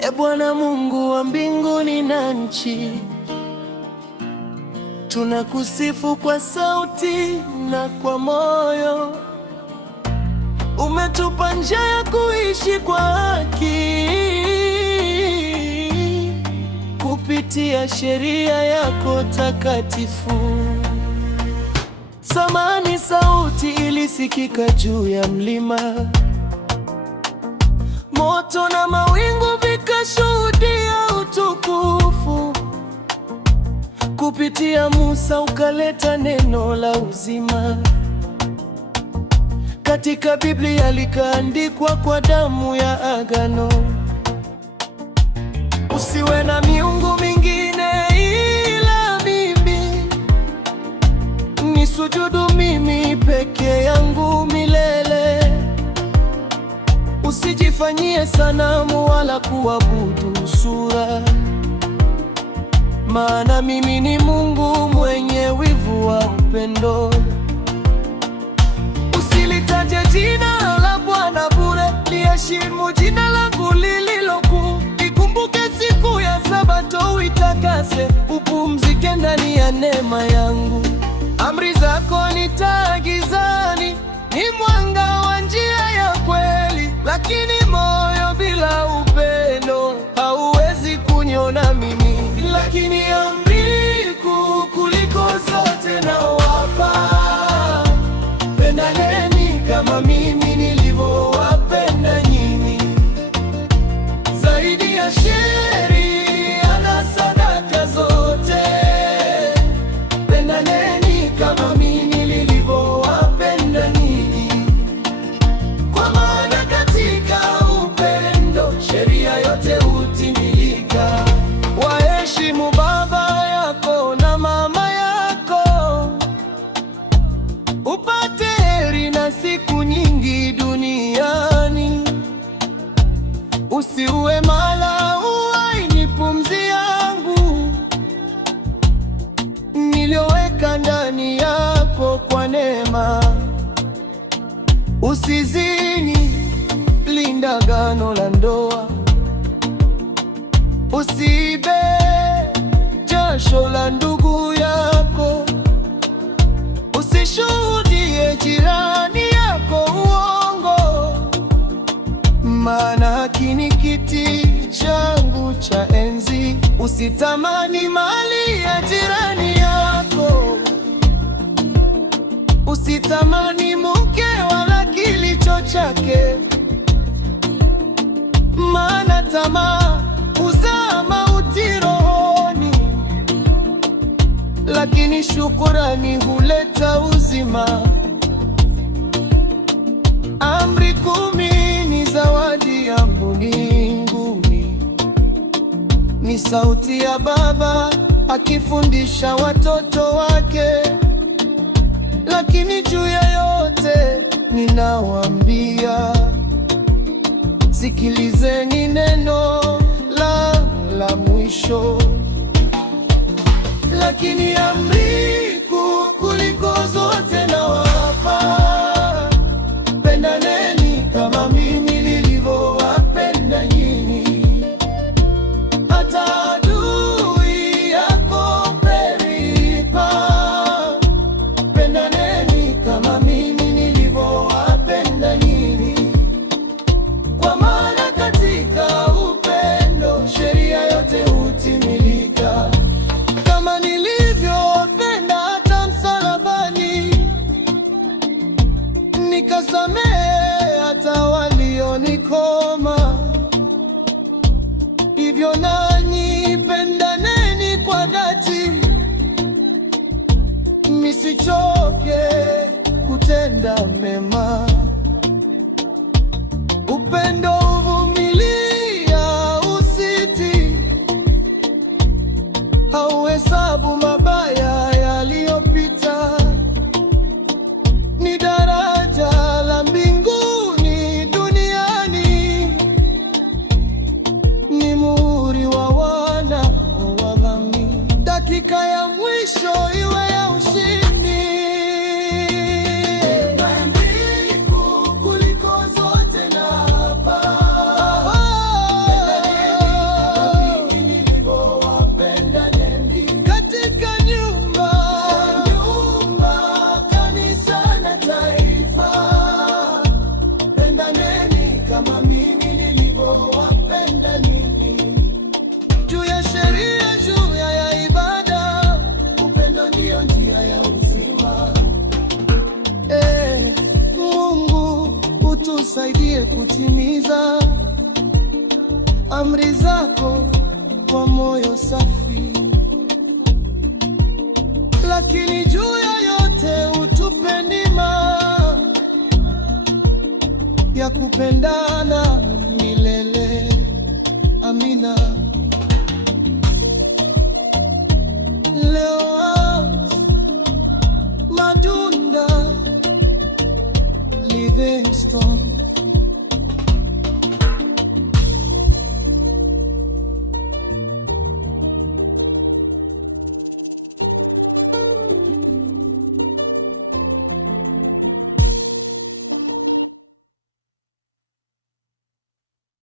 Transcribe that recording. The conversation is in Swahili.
E Bwana Mungu wa mbinguni na nchi, tunakusifu kwa sauti na kwa moyo. Umetupa njia ya kuishi kwa haki kupitia sheria yako takatifu. Zamani sauti ilisikika juu ya mlima, moto na mawingu vikashuhudia utukufu. Kupitia Musa ukaleta neno la uzima, katika Biblia likaandikwa kwa damu ya agano. Usiwe na miungu mingine ila mimi, nisujudu mimi peke yangu milele. Usijifanyie sanamu wala kuabudu sura, maana mimi ni Mungu mwenye wivu wa upendo. Usilitaje jina la Bwana bure, liheshimu jina langu lililo kuu. Ikumbuke siku ya Sabato uitakase, upumzike ndani ya neema yangu. Amri zako ni taa gizani, ni mwanga wa njia ya kweli. Lakini moyo bila upendo hauwezi kuniona mimi. Lakini amri kuu kuliko zote nawapa, pendaneni kama mimi nilivyowapenda nyinyi. Zaidi ya sheria na sadaka zote, pendaneni kama mimi nilivyowapenda nyinyi. Kwa maana katika upendo sheria yote hutimilika. Waheshimu baba yako na mama yako, upate heri na siku nyingi duniani. Usiue mala uwaini pumzi yangu niliyoweka ndani yako kwa neema. Usizini, linda agano la ndoa. Usiibe jasho la ndugu yako. Usishuhudie jirani yako uongo, maana haki ni kiti changu cha enzi. Usitamani mali ya jirani yako. Usitamani mke wala kilicho chake, maana tamaa huzaa mauti rohoni, lakini shukurani huleta uzima. Amri 10 ni zawadi yangu mbinguni, ni sauti ya baba akifundisha watoto wake. Lakini juu ya yote ninawaambia, sikilizeni neno la mwisho. Lakini amri kuu kuliko zote nawapa, pendaneni kama mimi nilivyowapenda nyinyi. Hata adui yako Peripa, pendaneni kama mimi nilivyowapenda nyinyi. Kwa maana katika upendo sheria yote hutimilika. Kama nilivyowapenda hata msalabani, nikasamehe hata walionikoma, hivyo nanyi pendaneni kwa dhati, msichoke kutenda mema. Upendo huvumilia, usiti, hauhesabu mabaya yaliyopita. Ni daraja la mbinguni duniani, ni muhuri wa wana wa dhambi. Dakika ya mwisho iwe ya ushindi. Kuliko zote na hapa, pendaneni zako kwa moyo safi, lakini juu ya yote utupe neema ya kupendana milele. Amina. Leoas Madunda Livingstone.